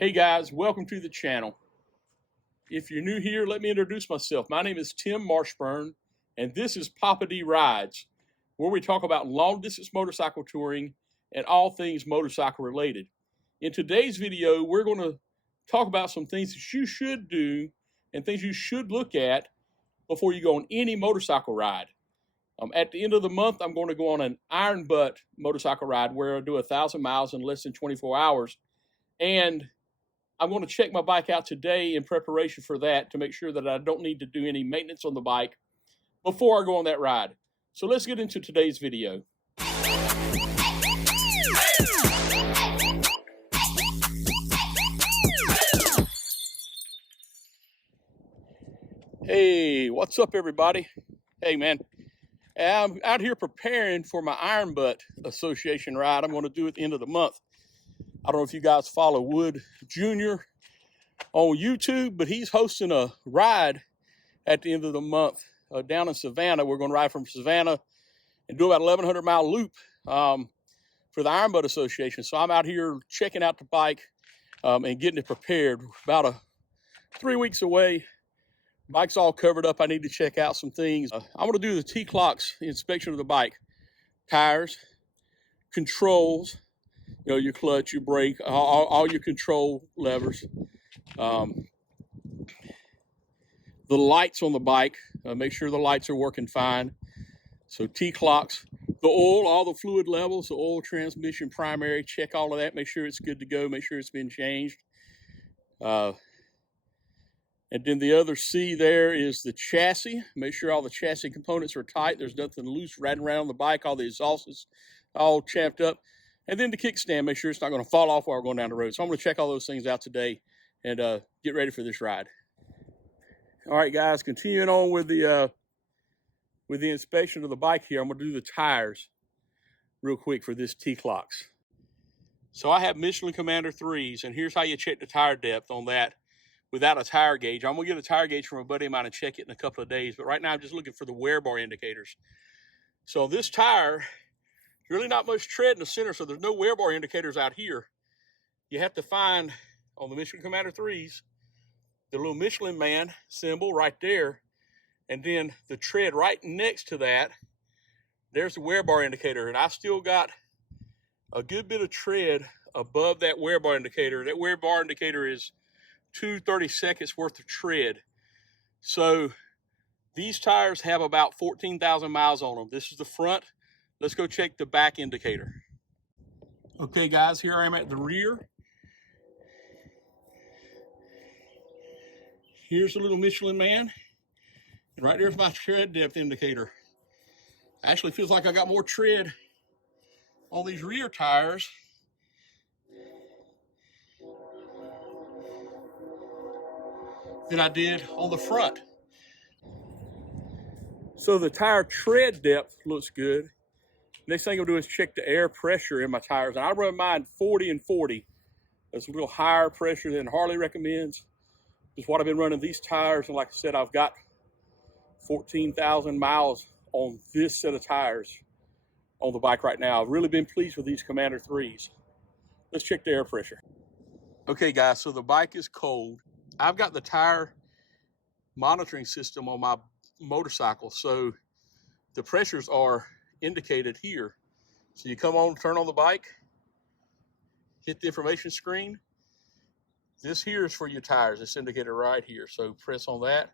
Hey guys, welcome to the channel. If you're new here, let me introduce myself. My name is Tim Marshburn, and this is Poppa-D Rides, where we talk about long distance motorcycle touring and all things motorcycle related. In today's video, we're going to talk about some things that you should do and things you should look at before you go on any motorcycle ride. At the end of the month, I'm going to go on an iron butt motorcycle ride where I do 1,000 miles in less than 24 hours. And I'm going to check my bike out today in preparation for that to make sure that I don't need to do any maintenance on the bike before I go on that ride. So let's get into today's video. Hey, what's up everybody? Hey man, I'm out here preparing for my Iron Butt Association ride. I'm going to do at the end of the month. I don't know if you guys follow Wood Jr. on YouTube, but he's hosting a ride at the end of the month down in Savannah. We're going to ride from Savannah and do about 1,100 mile loop for the Iron Butt Association. So I'm out here checking out the bike and getting it prepared. About 3 weeks away. Bike's all covered up. I need to check out some things. I'm going to do the TCLOCK inspection of the bike. Tires, controls, you know, your clutch, your brake, all your control levers. The lights on the bike, make sure the lights are working fine. So TCLOCKs, the oil, all the fluid levels, the oil, transmission, primary, check all of that, make sure it's good to go, make sure it's been changed. And then the other C there is the chassis. Make sure all the chassis components are tight. There's nothing loose riding around the bike, all the exhaust is all chapped up. And then the kickstand, make sure it's not going to fall off while we're going down the road. So I'm going to check all those things out today and get ready for this ride. All right, guys, continuing on with the inspection of the bike here, I'm going to do the tires real quick for this TCLOCK. So I have Michelin Commander 3s, and here's how you check the tire depth on that without a tire gauge. I'm going to get a tire gauge from a buddy of mine and check it in a couple of days, but right now I'm just looking for the wear bar indicators. So this tire, really not much tread in the center, so there's no wear bar indicators out here. You have to find, on the Michelin Commander 3s, the little Michelin man symbol right there, and then the tread right next to that, there's the wear bar indicator. And I still got a good bit of tread above that wear bar indicator. That wear bar indicator is 2 30-seconds worth of tread. So these tires have about 14,000 miles on them. This is the front. Let's go check the back indicator. Okay guys, here I am at the rear. Here's the little Michelin man. And right there's my tread depth indicator. Actually feels like I got more tread on these rear tires than I did on the front. So the tire tread depth looks good. Next thing I'll do is check the air pressure in my tires. And I run mine 40 and 40. That's a little higher pressure than Harley recommends. Is what I've been running these tires. And like I said, I've got 14,000 miles on this set of tires on the bike right now. I've really been pleased with these Commander 3s. Let's check the air pressure. Okay guys, so the bike is cold. I've got the tire monitoring system on my motorcycle. So the pressures are indicated here. So you come on, turn on the bike, hit the information screen. This here is for your tires. It's indicated right here. So press on that.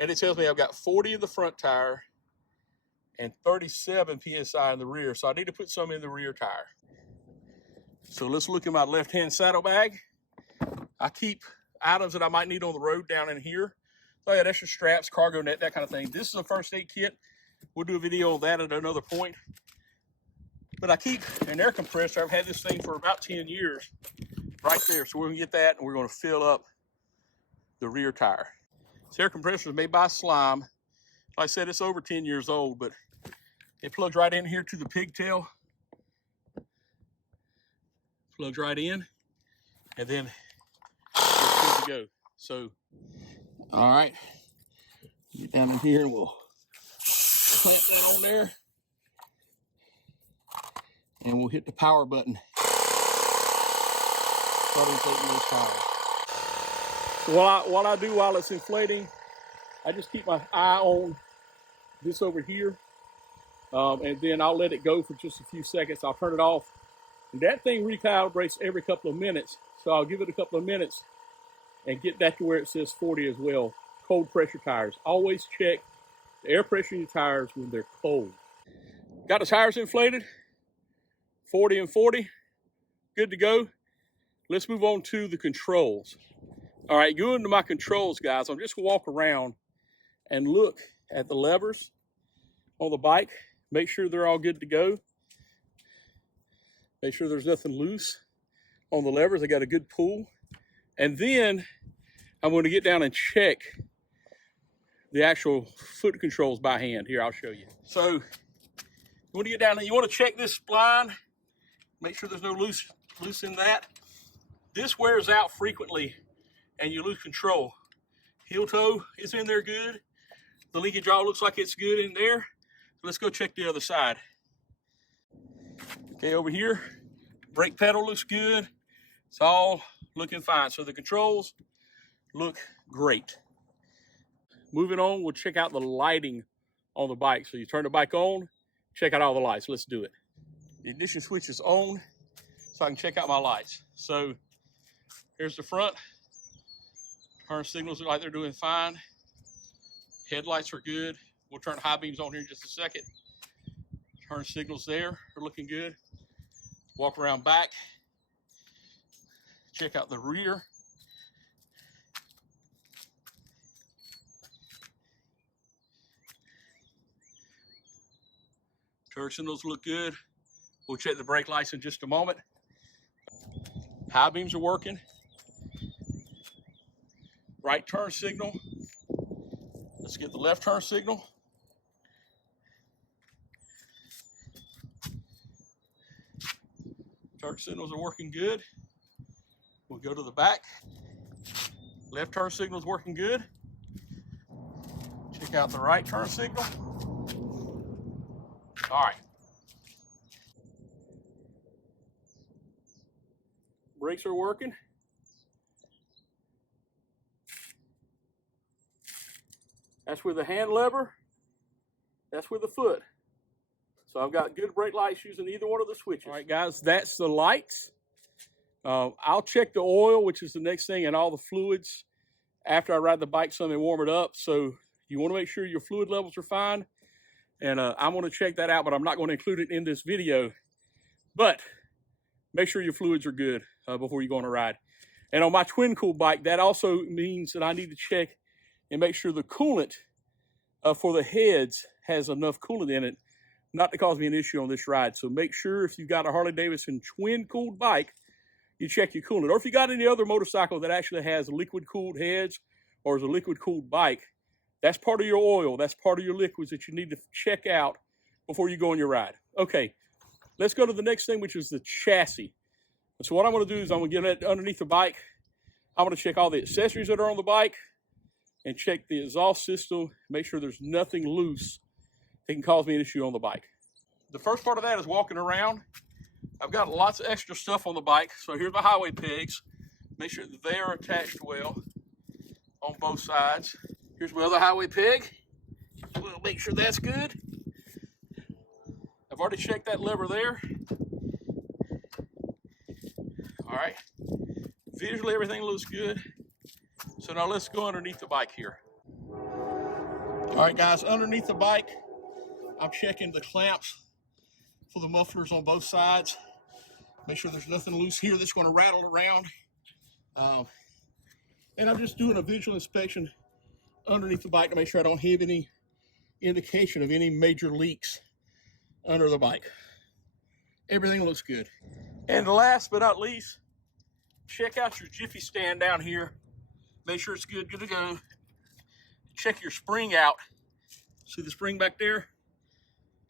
And it tells me I've got 40 in the front tire and 37 PSI in the rear. So I need to put some in the rear tire. So let's look at my left-hand saddlebag. I keep items that I might need on the road down in here. So I got extra straps, cargo net, that kind of thing. This is a first aid kit. We'll do a video on that at another point. But I keep an air compressor. I've had this thing for about 10 years right there. So we're going to get that and we're going to fill up the rear tire. This air compressor is made by Slime. Like I said, it's over 10 years old, but it plugs right in here to the pigtail. Plugs right in. And then it's good to go. So, all right. Get down in here and we'll clamp that on there, and we'll hit the power button. Start inflating those tires. So what I do while it's inflating, I just keep my eye on this over here, and then I'll let it go for just a few seconds. I'll turn it off. And that thing recalibrates every couple of minutes, so I'll give it a couple of minutes and get that to where it says 40 as well. Cold pressure tires. Always check the air pressure in your tires when they're cold. Got the tires inflated, 40 and 40, good to go. Let's move on to the controls. All right, going to my controls, guys. I'm just gonna walk around and look at the levers on the bike. Make sure they're all good to go. Make sure there's nothing loose on the levers. They got a good pull. And then I'm going to get down and check the actual foot controls by hand. Here, I'll show you. So you want to get down and you want to check this spline. Make sure there's no loose in that. This wears out frequently and you lose control. Heel toe is in there good. The linkage all looks like it's good in there. Let's go check the other side. Okay, over here, brake pedal looks good. It's all looking fine. So the controls look great. Moving on, we'll check out the lighting on the bike. So you turn the bike on, check out all the lights. Let's do it. The ignition switch is on, so I can check out my lights. So here's the front. Turn signals look like they're doing fine. Headlights are good. We'll turn high beams on here in just a second. Turn signals there are looking good. Walk around back. Check out the rear. Turn signals look good. We'll check the brake lights in just a moment. High beams are working. Right turn signal. Let's get the left turn signal. Turn signals are working good. We'll go to the back. Left turn signal is working good. Check out the right turn signal. All right. Brakes are working. That's with the hand lever. That's with the foot. So I've got good brake lights using either one of the switches. All right, guys, that's the lights. I'll check the oil, which is the next thing, and all the fluids after I ride the bike some and warm it up. So you want to make sure your fluid levels are fine. And I'm going to check that out, but I'm not going to include it in this video. But make sure your fluids are good before you go on a ride. And on my twin cool bike, that also means that I need to check and make sure the coolant for the heads has enough coolant in it, not to cause me an issue on this ride. So make sure if you've got a Harley-Davidson twin cooled bike, you check your coolant. Or if you got any other motorcycle that actually has liquid cooled heads or is a liquid cooled bike, that's part of your oil. That's part of your liquids that you need to check out before you go on your ride. Okay, let's go to the next thing, which is the chassis. So what I'm going to do is I'm going to get it underneath the bike. I'm going to check all the accessories that are on the bike and check the exhaust system, make sure there's nothing loose that can cause me an issue on the bike. The first part of that is walking around. I've got lots of extra stuff on the bike. So here's my highway pegs. Make sure that they are attached well on both sides. Here's my other highway peg. We'll make sure that's good. I've already checked that lever there. All right. Visually, everything looks good. So now let's go underneath the bike here. All right, guys, underneath the bike, I'm checking the clamps for the mufflers on both sides. Make sure there's nothing loose here that's going to rattle around. And I'm just doing a visual inspection underneath the bike to make sure I don't have any indication of any major leaks under the bike. Everything looks good. And last but not least, check out your jiffy stand down here. Make sure it's good to go. Check your spring out. See the spring back there?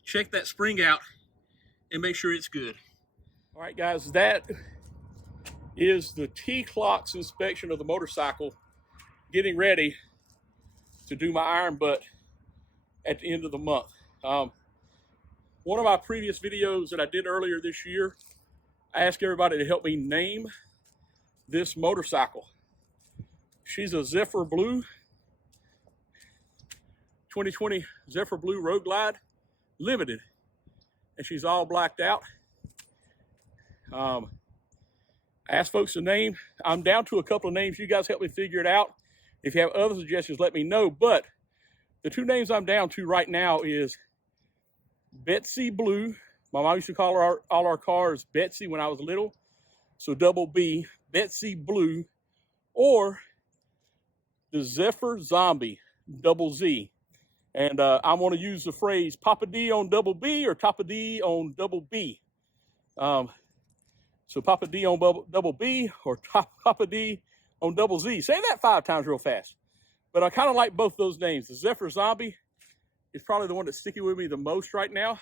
Check that spring out and make sure it's good. All right, guys, that is the TCLOCK's inspection of the motorcycle, getting ready to do my iron butt at the end of the month. One of my previous videos that I did earlier this year, I asked everybody to help me name this motorcycle. She's a Zephyr Blue, 2020 Zephyr Blue Road Glide Limited, and she's all blacked out. I asked folks the name. I'm down to a couple of names. You guys help me figure it out. If you have other suggestions, let me know. But the two names I'm down to right now is Betsy Blue. My mom used to call all our cars Betsy when I was little. So double B, Betsy Blue, or the Zephyr Zombie, double Z. And I'm going to use the phrase Poppa-D on double B or Poppa-D on double B. So Poppa-D on double B or Poppa-D on double Z. Say that 5 times real fast. But I kind of like both those names. The Zephyr Zombie is probably the one that's sticking with me the most right now.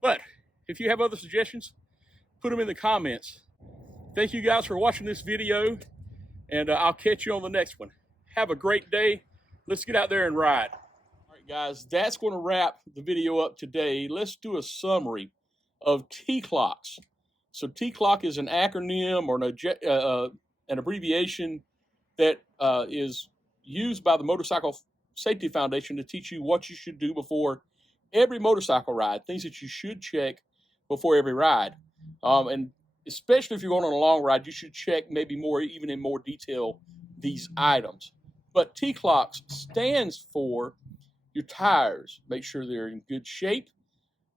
But if you have other suggestions, put them in the comments. Thank you guys for watching this video, and I'll catch you on the next one. Have a great day. Let's get out there and ride. All right, guys, that's going to wrap the video up today. Let's do a summary of TCLOCKs. So TCLOCK is an acronym or an abbreviation that is used by the Motorcycle Safety Foundation to teach you what you should do before every motorcycle ride, things that you should check before every ride. And especially if you're going on a long ride, you should check maybe even in more detail, these items. But TCLOCK stands for your tires. Make sure they're in good shape,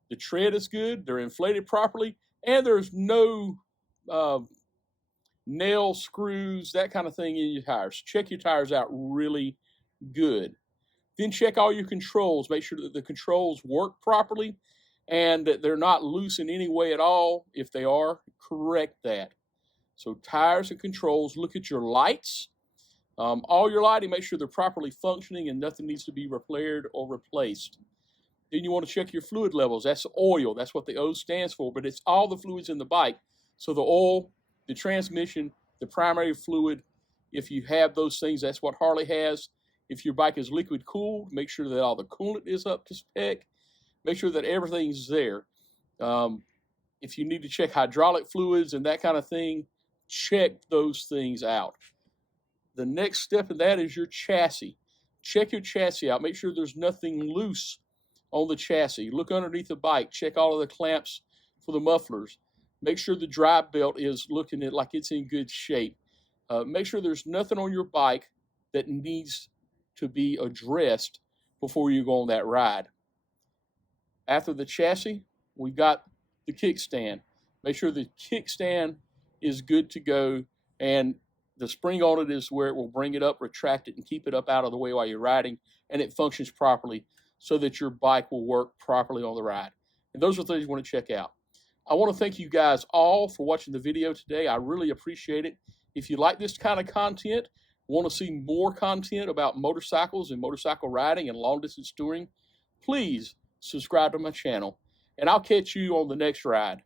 the tread is good, they're inflated properly, and there's no nail screws, that kind of thing in your tires. Check your tires out really good. Then check all your controls. Make sure that the controls work properly and that they're not loose in any way at all. If they are, correct that. So tires and controls. Look at your lights. All your lighting, make sure they're properly functioning and nothing needs to be repaired or replaced. Then you want to check your fluid levels. That's oil. That's what the O stands for, but it's all the fluids in the bike. So the oil, the transmission, the primary fluid, if you have those things, that's what Harley has. If your bike is liquid cooled, make sure that all the coolant is up to spec. Make sure that everything's there. If you need to check hydraulic fluids and that kind of thing, check those things out. The next step in that is your chassis. Check your chassis out. Make sure there's nothing loose on the chassis. Look underneath the bike. Check all of the clamps for the mufflers. Make sure the drive belt is looking like it's in good shape. Make sure there's nothing on your bike that needs to be addressed before you go on that ride. After the chassis, we've got the kickstand. Make sure the kickstand is good to go, and the spring on it is where it will bring it up, retract it, and keep it up out of the way while you're riding, and it functions properly so that your bike will work properly on the ride. And those are things you want to check out. I want to thank you guys all for watching the video today. I really appreciate it. If you like this kind of content, want to see more content about motorcycles and motorcycle riding and long distance touring, please subscribe to my channel, and I'll catch you on the next ride.